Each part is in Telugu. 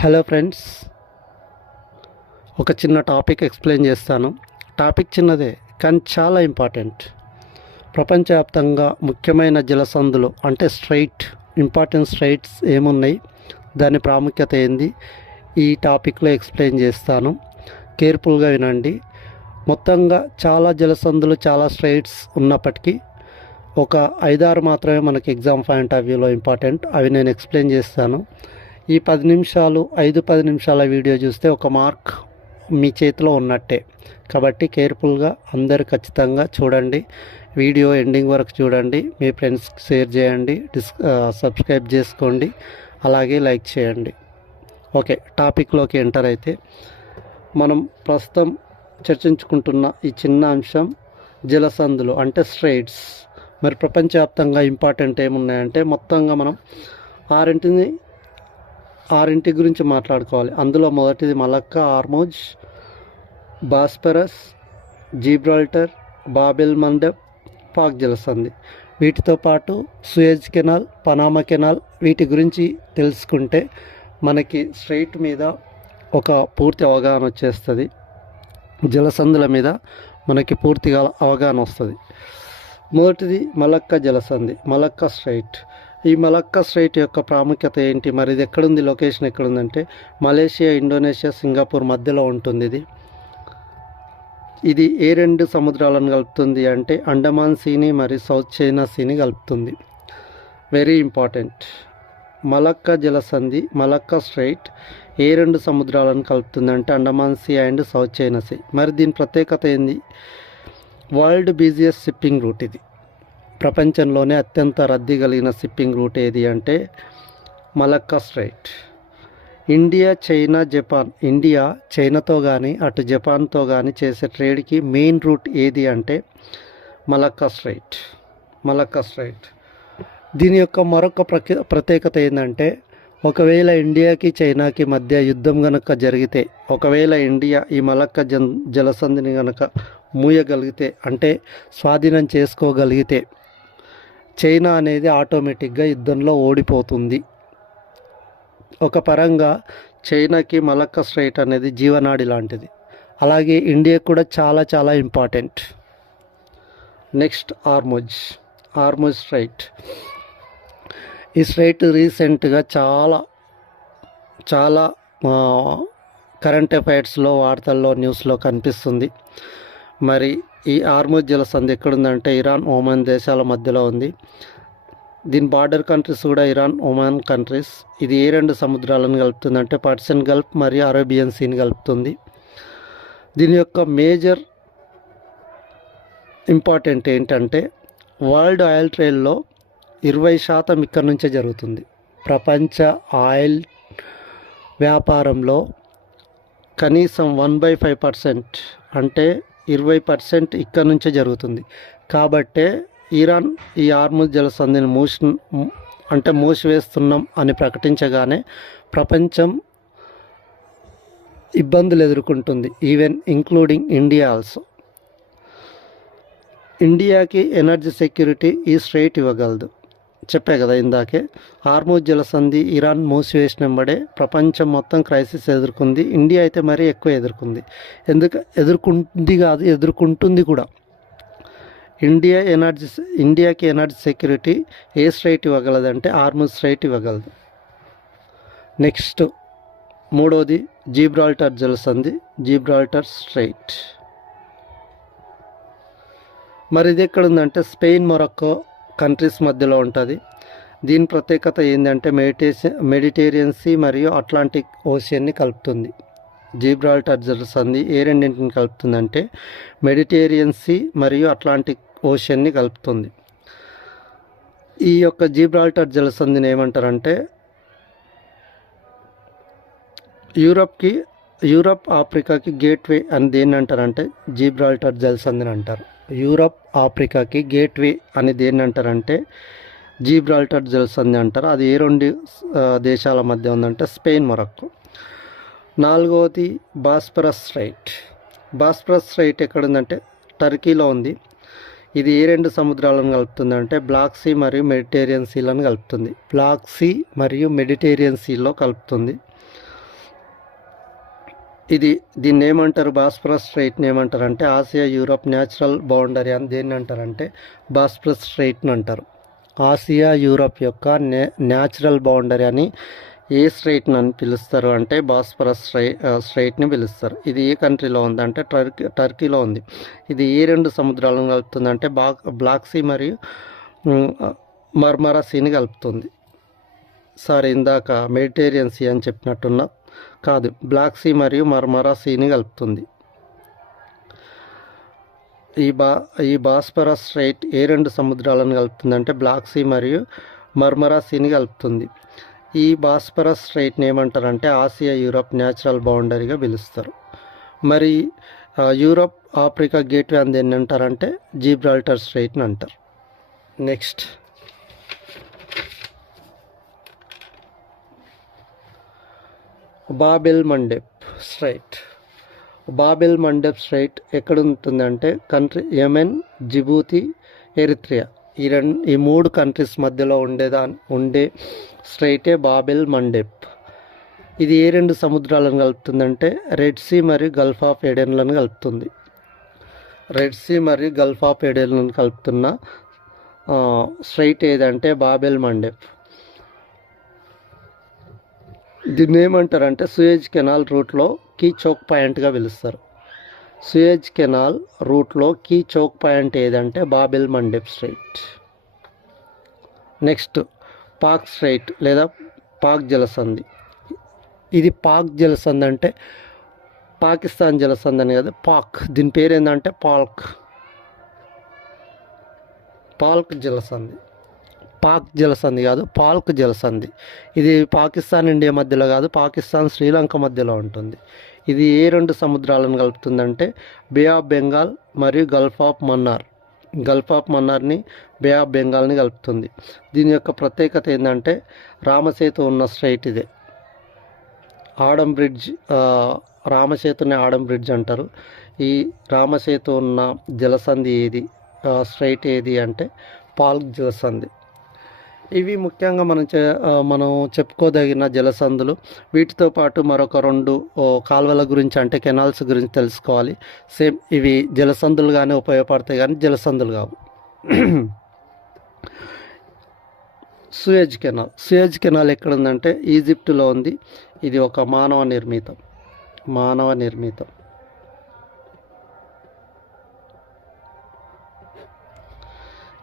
హలో ఫ్రెండ్స్, ఒక చిన్న టాపిక్ ఎక్స్ప్లెయిన్ చేస్తాను. టాపిక్ చిన్నదే కానీ చాలా ఇంపార్టెంట్. ప్రపంచవ్యాప్తంగా ముఖ్యమైన జలసంధులు అంటే ఇంపార్టెంట్ స్ట్రైట్స్ ఏమున్నాయి, దాని ప్రాముఖ్యత ఏంది, ఈ టాపిక్లో ఎక్స్ప్లెయిన్ చేస్తాను. కేర్ఫుల్గా వినండి. మొత్తంగా చాలా జలసంధులు, చాలా స్ట్రైట్స్ ఉన్నప్పటికీ ఒక 5-6 మాత్రమే మనకి ఎగ్జామ్ పాయింట్ ఆఫ్ వ్యూలో ఇంపార్టెంట్. అవి నేను ఎక్స్ప్లెయిన్ చేస్తాను. ఈ 10 నిమిషాలు 5-10 నిమిషాల వీడియో చూస్తే ఒక మార్క్ మీ చేతిలో ఉన్నట్టే. కాబట్టి కేర్ఫుల్గా అందరు ఖచ్చితంగా చూడండి. వీడియో ఎండింగ్ వరకు చూడండి. మీ ఫ్రెండ్స్కి షేర్ చేయండి, సబ్స్క్రైబ్ చేసుకోండి, అలాగే లైక్ చేయండి. ఓకే, టాపిక్లోకి ఎంటర్ అయితే మనం ప్రస్తుతం చర్చించుకుంటున్న ఈ చిన్న అంశం జలసంధులు అంటే స్ట్రైట్స్. మరి ప్రపంచవ్యాప్తంగా ఇంపార్టెంట్ ఏమున్నాయంటే మొత్తంగా మనం ఆరింటి గురించి మాట్లాడుకోవాలి. అందులో మొదటిది Malacca, Hormuz, Bosporus, Gibraltar, Bab el Mandeb, Palk జలసంధి. వీటితో పాటు సూయజ్ కెనాల్, పనామా కెనాల్, వీటి గురించి తెలుసుకుంటే మనకి స్ట్రైట్ మీద ఒక పూర్తి అవగాహన వచ్చేస్తుంది. జలసంధుల మీద మనకి పూర్తిగా అవగాహన వస్తుంది. మొదటిది మలక్కా జలసంధి, మలక్కా స్ట్రైట్. ఈ మలక్కా స్ట్రైట్ యొక్క ప్రాముఖ్యత ఏంటి, మరి ఇది ఎక్కడుంది, లొకేషన్ ఎక్కడుందంటే మలేషియా, ఇండోనేషియా, సింగపూర్ మధ్యలో ఉంటుంది. ఇది ఏ 2 సముద్రాలను కలుపుతుంది అంటే అండమాన్ సీని మరియు సౌత్ చైనా సీని కలుపుతుంది. Very important. మలక్కా జలసంధి, మలక్కా స్ట్రైట్ ఏ 2 సముద్రాలను కలుపుతుంది అంటే Andaman sea and south China sea. మరి దీని ప్రత్యేకత ఏంది? వరల్డ్ బిజియెస్ట్ షిప్పింగ్ రూట్ ఇది. ప్రపంచంలోనే అత్యంత రద్దీ కలిగిన షిప్పింగ్ రూట్ ఏది అంటే Malacca straight. India, China, Japan, India చైనాతో కానీ అటు జపాన్తో కానీ చేసే ట్రేడ్కి మెయిన్ రూట్ ఏది అంటే మలక్కా స్ట్రైట్. మలక్కా స్ట్రైట్ దీని యొక్క మరొక ప్రత్యేకత ఏంటంటే ఒకవేళ ఇండియాకి చైనాకి మధ్య యుద్ధం కనుక జరిగితే, ఒకవేళ ఇండియా ఈ మలక్కా జలసంధిని కనుక మూయగలిగితే అంటే స్వాధీనం చేసుకోగలిగితే చైనా అనేది ఆటోమేటిక్గా యుద్ధంలో ఓడిపోతుంది. ఒక పరంగా చైనాకి మలక్కా స్ట్రైట్ అనేది జీవనాడి లాంటిది. అలాగే ఇండియా కూడా చాలా చాలా ఇంపార్టెంట్. Next Hormuz straight. ఈ స్ట్రైట్ రీసెంట్గా చాలా కరెంట్ అఫైర్స్లో, వార్తల్లో, న్యూస్లో కనిపిస్తుంది. మరి ఈ హార్మోజ్ జలసంధి ఎక్కడుందంటే ఇరాన్, ఒమాన్ దేశాల మధ్యలో ఉంది. దీని బార్డర్ కంట్రీస్ కూడా ఇరాన్, ఒమాన్ కంట్రీస్. ఇది ఏ 2 సముద్రాలను కలుపుతుంది అంటే పర్షియన్ గల్ఫ్ మరియు అరేబియన్ సీని కలుపుతుంది. దీని యొక్క మేజర్ ఇంపార్టెంట్ ఏంటంటే వరల్డ్ ఆయిల్ ట్రేడ్లో 20% ఇక్కడి నుంచే జరుగుతుంది. ప్రపంచ ఆయిల్ వ్యాపారంలో కనీసం 1/5% అంటే 20% ఇక్కడి నుంచే జరుగుతుంది. కాబట్టే ఇరాన్ ఈ హార్మోజ్ జలసంధిని మూసివేస్తున్నాం అని ప్రకటించగానే ప్రపంచం ఇబ్బందులు ఎదుర్కొంటుంది, ఈవెన్ ఇంక్లూడింగ్ ఇండియా ఆల్సో. ఇండియాకి ఎనర్జీ సెక్యూరిటీ ఈ స్ట్రైట్ ఇవ్వగలదు. చెప్పే కదా ఇందాకే, హార్మోజ్ జలసంధి ఇరాన్ మూసివేసిన వెంబడే ప్రపంచం మొత్తం క్రైసిస్ ఎదుర్కొంది. ఇండియా అయితే మరీ ఎక్కువ ఎదుర్కొంది. ఎదుర్కొంటుంది కూడా. ఇండియాకి ఎనర్జీ సెక్యూరిటీ ఏ స్ట్రైట్ ఇవ్వగలదు అంటే హార్మోజ్ స్ట్రైట్ ఇవ్వగలదు. నెక్స్ట్ మూడోది జిబ్రాల్టర్ జలసంధి, జిబ్రాల్టర్ స్ట్రైట్. మరి ఇది ఎక్కడుందంటే స్పెయిన్, మొరక్కో కంట్రీస్ మధ్యలో ఉంటుంది. దీని ప్రత్యేకత ఏంటంటే మెడిటేరియన్ సీ మరియు అట్లాంటిక్ ఓషియన్ని కలుపుతుంది. జిబ్రాల్టర్ జలసంధి ఏ 2 కలుపుతుందంటే మెడిటేరియన్ సీ మరియు అట్లాంటిక్ ఓషియన్ని కలుపుతుంది. ఈ యొక్క జిబ్రాల్టర్ జలసంధిని ఏమంటారంటే యూరప్ ఆఫ్రికాకి గేట్వే అని దేన్ని అంటారంటే జిబ్రాల్టర్ జలసంధిని అంటారు. యూరప్ ఆఫ్రికాకి గేట్వే అని దేన్ని అంటారంటే జిబ్రాల్టర్ జలసంధి అంటారు. అది ఏ 2 దేశాల మధ్య ఉందంటే స్పెయిన్, మొరక్కో. నాలుగవది బాస్పరస్ స్ట్రైట్. బాస్పరస్ స్ట్రైట్ ఎక్కడుందంటే టర్కీలో ఉంది. ఇది ఏ 2 సముద్రాలను కలుపుతుందంటే బ్లాక్ సీ మరియు మెడిటేరియన్ సీలను కలుపుతుంది. బ్లాక్ సీ మరియు మెడిటేరియన్ సీలో కలుపుతుంది. ఇది దీన్ని ఏమంటారు, బాస్ఫరస్ స్ట్రైట్ని ఏమంటారు అంటే ఆసియా యూరప్ న్యాచురల్ బౌండరీ అని దేన్ని అంటారంటే బాస్ఫరస్ స్ట్రైట్ని అంటారు. ఆసియా యూరప్ యొక్క న్యాచురల్ బౌండరీ అని ఏ స్ట్రైట్ని అని పిలుస్తారు అంటే బాస్ఫరస్ స్ట్రైట్ని పిలుస్తారు. ఇది ఏ కంట్రీలో ఉంది అంటే టర్కీలో ఉంది. ఇది ఏ రెండు సముద్రాలను కలుపుతుంది అంటే బ్లాక్ సీ మరియు మర్మరా సీని కలుపుతుంది. సారీ, ఇందాక మెడిటేరియన్ సీ అని చెప్పినట్టున్నా, కాదు, బ్లాక్ సీ మరియు మర్మరా సీని కలుపుతుంది. ఈ బాస్ఫరస్ స్ట్రైట్ ఏ రెండు సముద్రాలను కలుపుతుంది అంటే బ్లాక్ సీ మరియు మర్మరా సీని కలుపుతుంది. ఈ బాస్ఫరస్ స్ట్రైట్ని ఏమంటారంటే ఆసియా యూరప్ న్యాచురల్ బౌండరీగా పిలుస్తారు. మరి యూరప్ ఆఫ్రికా గేట్వే అని దేన్ని అంటారంటే జిబ్రాల్టర్ స్ట్రైట్ని అంటారు. Next Bab el Mandeb strait. Bab el Mandeb strait ఎక్కడ ఉంటుందంటే కంట్రీ యెమెన్, జిబూతి, ఎరిత్రియా ఈ మూడు కంట్రీస్ మధ్యలో ఉండే స్ట్రైటే బాబెల్ మండెబ్. ఇది ఏ రెండు సముద్రాలను కలుపుతుందంటే రెడ్ సీ మరియు గల్ఫ్ ఆఫ్ ఏడెన్లను కలుపుతుంది. రెడ్ సీ మరియు గల్ఫ్ ఆఫ్ ఏడెన్లను కలుపుతున్న స్ట్రైట్ ఏదంటే బాబెల్ మండెబ్. దీన్ని ఏమంటారంటే సూయజ్ కెనాల్ రూట్లో కీ చోక్ పాయింట్గా పిలుస్తారు. సూయజ్ కెనాల్ రూట్లో కీ చోక్ పాయింట్ ఏదంటే Bab el Mandeb strait. Next Palk strait లేదా పాక్ జలసంధి. ఇది పాక్ జలసంధి అంటే పాకిస్తాన్ జలసంధి అని కాదు, పాక్. దీని పేరు ఏంటంటే పాల్క్ జలసంధి. పాక్ జలసంధి కాదు, పాల్క్ జలసంధి. ఇది పాకిస్తాన్ ఇండియా మధ్యలో కాదు, పాకిస్తాన్ శ్రీలంక మధ్యలో ఉంటుంది. ఇది ఏ రెండు సముద్రాలను కలుపుతుందంటే బే ఆఫ్ బెంగాల్ మరియు గల్ఫ్ ఆఫ్ మన్నార్ని బే ఆఫ్ బెంగాల్ని కలుపుతుంది. దీని యొక్క ప్రత్యేకత ఏంటంటే రామసేతు ఉన్న స్ట్రైట్ ఇదే. ఆడం బ్రిడ్జ్, రామసేతుని ఆడం బ్రిడ్జ్ అంటారు. ఈ రామసేతు ఉన్న జలసంధి ఏది, స్ట్రైట్ ఏది అంటే పాల్క్ జలసంధి. ఇవి ముఖ్యంగా మనం చెప్పుకోదగిన జలసంధులు. వీటితో పాటు మరొక రెండు కాలువల గురించి అంటే కెనాల్స్ గురించి తెలుసుకోవాలి. సేమ్ ఇవి జలసంధులుగానే ఉపయోగపడతాయి కానీ జలసంధులు కావు. సూయజ్ కెనాల్ ఎక్కడ ఉందంటే ఈజిప్టులో ఉంది. ఇది ఒక మానవ నిర్మితం.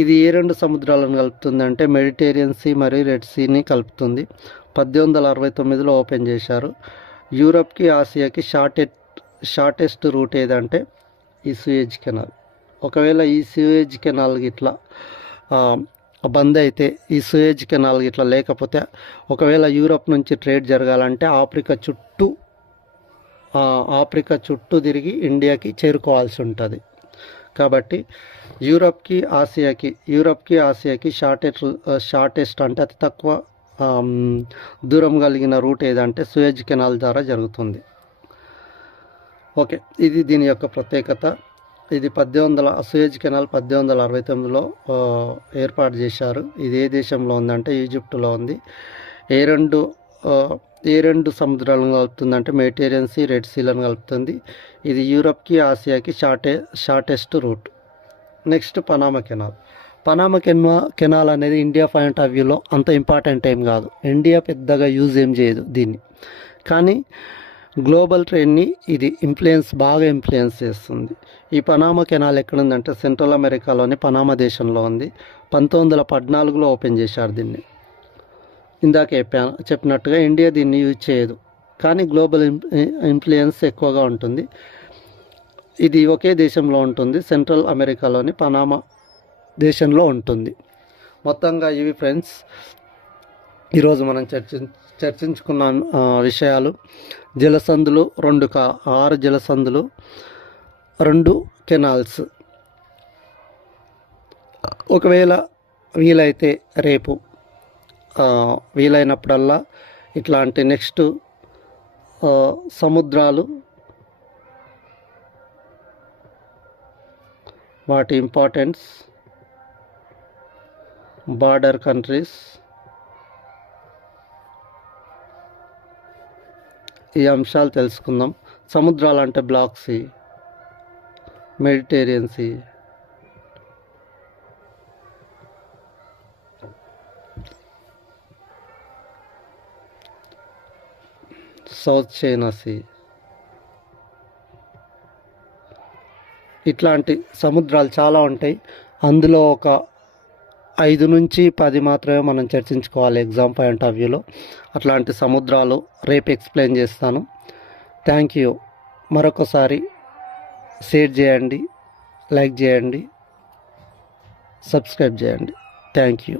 ఇది ఏ రెండు సముద్రాలను కలుపుతుంది అంటే మెడిటేరియన్ సీ మరియు రెడ్ సీని కలుపుతుంది. 1869లో ఓపెన్ చేశారు. యూరప్కి ఆసియాకి షార్టెస్ట్ రూట్ ఏదంటే ఈ సూయజ్ కెనాల్. ఒకవేళ ఈ సూయజ్ కెనాల్ ఇట్లా బంద్ అయితే, ఈ సూయజ్ కెనాల్ ఇట్లా లేకపోతే, ఒకవేళ యూరప్ నుంచి ట్రేడ్ జరగాలంటే ఆఫ్రికా చుట్టూ తిరిగి ఇండియాకి చేరుకోవాల్సి ఉంటుంది. కాబట్టి యూరప్కి ఆసియాకి షార్టెస్ట్ అంటే అతి తక్కువ దూరం కలిగిన రూట్ ఏదంటే సూయజ్ కెనాల్ ద్వారా జరుగుతుంది. ఓకే, ఇది దీని యొక్క ప్రత్యేకత. ఇది సూయజ్ కెనాల్ 1869లో ఏర్పాటు చేశారు. ఇది ఏ దేశంలో ఉందంటే ఈజిప్టులో ఉంది. ఏ రెండు సముద్రాలను కలుపుతుందంటే మెడిటేరియన్ సీ, రెడ్ సీలను కలుపుతుంది. ఇది యూరప్కి ఆసియాకి shortest route. Next Panama canal అనేది ఇండియా పాయింట్ ఆఫ్ వ్యూలో అంత ఇంపార్టెంట్ ఏం కాదు. ఇండియా పెద్దగా యూజ్ ఏం చేయదు దీన్ని, కానీ గ్లోబల్ ట్రేడ్ని ఇది బాగా ఇన్ఫ్లుయెన్స్ చేస్తుంది. ఈ పనామా కెనాల్ ఎక్కడుందంటే సెంట్రల్ అమెరికాలోని పనామా దేశంలో ఉంది. 1914లో ఓపెన్ చేశారు దీన్ని. ఇందాక చెప్పినట్టుగా ఇండియా దీన్ని యూజ్ చేయదు, కానీ గ్లోబల్ ఇన్ఫ్లుయెన్స్ ఎక్కువగా ఉంటుంది. ఇది ఒకే దేశంలో ఉంటుంది, సెంట్రల్ అమెరికాలోని పనామా దేశంలో ఉంటుంది. మొత్తంగా ఇవి ఫ్రెండ్స్ ఈరోజు మనం చర్చించుకున్న విషయాలు. జలసంధులు 6 జలసంధులు, 2 కెనాల్స్. ఒకవేళ వీలైతే రేపు వీలైనప్పుడల్లా ఇట్లాంటి నెక్స్ట్ సముద్రాలు, వాటి ఇంపార్టెన్స్, బార్డర్ కంట్రీస్, ఈ అంశాలు తెలుసుకుందాం. సముద్రాలు అంటే black sea, Mediterranean sea, south China sea. ఇట్లాంటి సముద్రాలు చాలా ఉంటాయి. అందులో ఒక 5 నుంచి 10 మాత్రమే మనం చర్చించుకోవాలి ఎగ్జామ్ పాయింట్ ఆఫ్ వ్యూలో. అట్లాంటి సముద్రాలు రేపు ఎక్స్ప్లెయిన్ చేస్తాను. Thank you. మరొకసారి షేర్ చేయండి, లైక్ చేయండి, సబ్స్క్రైబ్ చేయండి. Thank you.